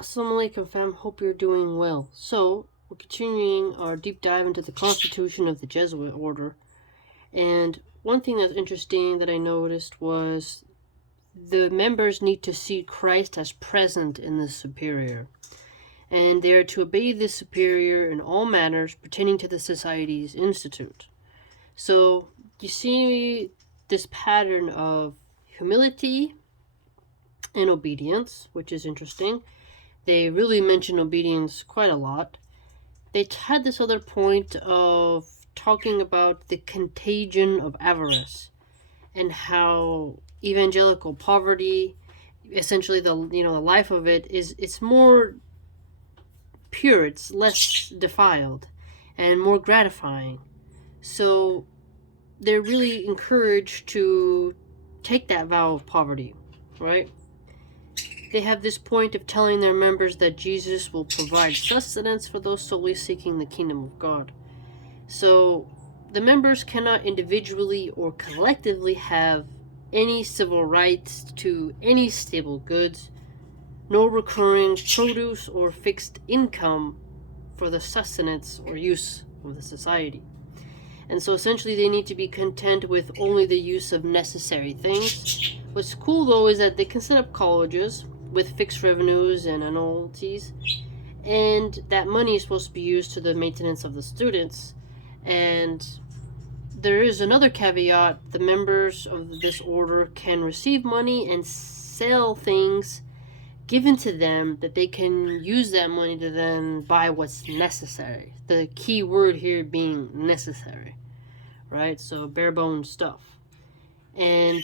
Assalamu alaikum fam, hope you're doing well. So, we're continuing our deep dive into the constitution of the Jesuit order. And one thing that's interesting that I noticed was the members need to see Christ as present in the superior. And they are to obey the superior in all matters pertaining to the society's institute. So, you see this pattern of humility and obedience, which is interesting. They really mention obedience quite a lot. They had this other point of talking about the contagion of avarice and how evangelical poverty, essentially the life of it it's more pure, it's less defiled and more gratifying. So they're really encouraged to take that vow of poverty, right? They have this point of telling their members that Jesus will provide sustenance for those solely seeking the kingdom of God. So, the members cannot individually or collectively have any civil rights to any stable goods, no recurring produce or fixed income for the sustenance or use of the society. And so essentially they need to be content with only the use of necessary things. What's cool though is that they can set up colleges with fixed revenues and annuities, and that money is supposed to be used to the maintenance of the students. And there is another caveat: the members of this order can receive money and sell things given to them that they can use that money to then buy what's necessary. The key word here being necessary, right? So bare bones stuff. And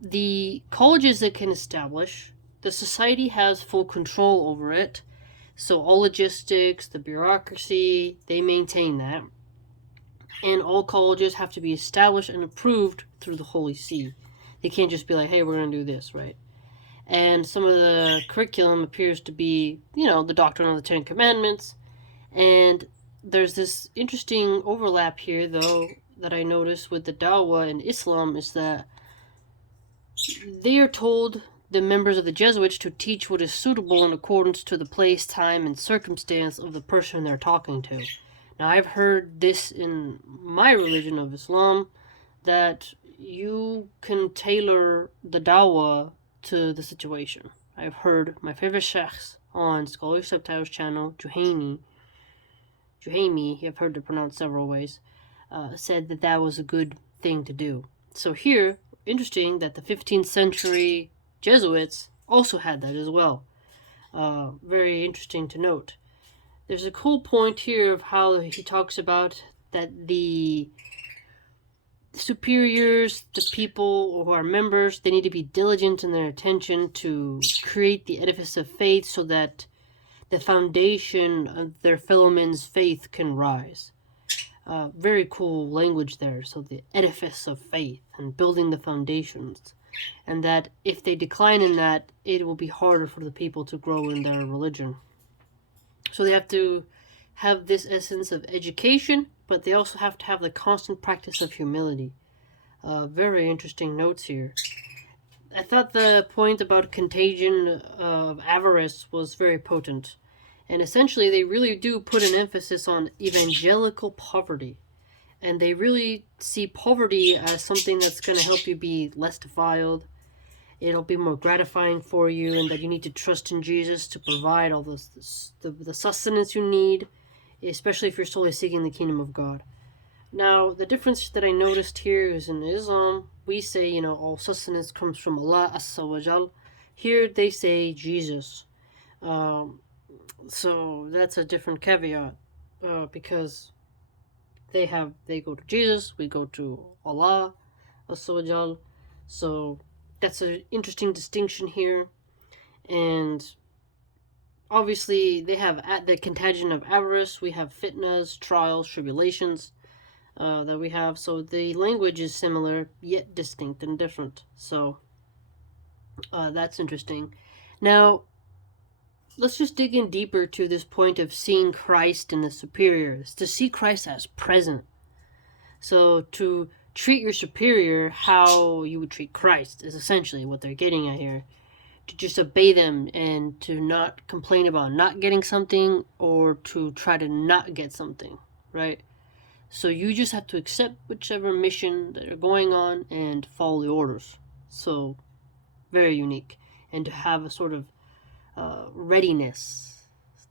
the colleges that can establish, the society has full control over it. So all logistics, the bureaucracy, they maintain that. And all colleges have to be established and approved through the Holy See. They can't just be like, hey, we're going to do this, right? And some of the curriculum appears to be, the Doctrine of the Ten Commandments. And there's this interesting overlap here, though, that I noticed with the Dawah in Islam, is that they are told, the members of the Jesuits, to teach what is suitable in accordance to the place, time, and circumstance of the person they're talking to. Now, I've heard this in my religion of Islam, that you can tailor the Dawah to the situation. I've heard my favorite sheikhs on Scholarly Subtitles channel, Juhaimi, I've heard it pronounced several ways, said that was a good thing to do. So here, interesting that the 15th century Jesuits also had that as well. Very interesting to note. There's a cool point here of how he talks about that the superiors, the people who are members, they need to be diligent in their attention to create the edifice of faith so that the foundation of their fellow men's faith can rise. Very cool language there. So the edifice of faith and building the foundations. And that if they decline in that, it will be harder for the people to grow in their religion. So they have to have this essence of education, but they also have to have the constant practice of humility. Very interesting notes here. I thought the point about contagion of avarice was very potent. And essentially, they really do put an emphasis on evangelical poverty. And they really see poverty as something that's going to help you be less defiled. It'll be more gratifying for you, and that you need to trust in Jesus to provide all the sustenance you need, especially if you're solely seeking the kingdom of God. Now, the difference that I noticed here is in Islam, we say, all sustenance comes from Allah Azza wa Jal. Here they say Jesus. So that's a different caveat, because they go to Jesus, we go to Allah Azza wa Jal. So that's an interesting distinction here. And obviously they have at the contagion of avarice, we have fitnas, trials, tribulations that we have. So the language is similar yet distinct and different. So that's interesting. Now let's just dig in deeper to this point of seeing Christ in the superiors, to see Christ as present. So to treat your superior how you would treat Christ is essentially what they're getting at here. to just obey them and to not complain about not getting something or to try to not get something, right? So you just have to accept whichever mission that you're going on and follow the orders. So very unique. And to have a sort of readiness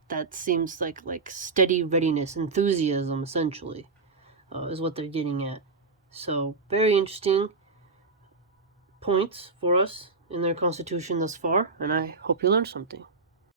that seems like steady readiness, enthusiasm essentially, is what they're getting at. So very interesting points for us in their constitution thus far, and I hope you learned something.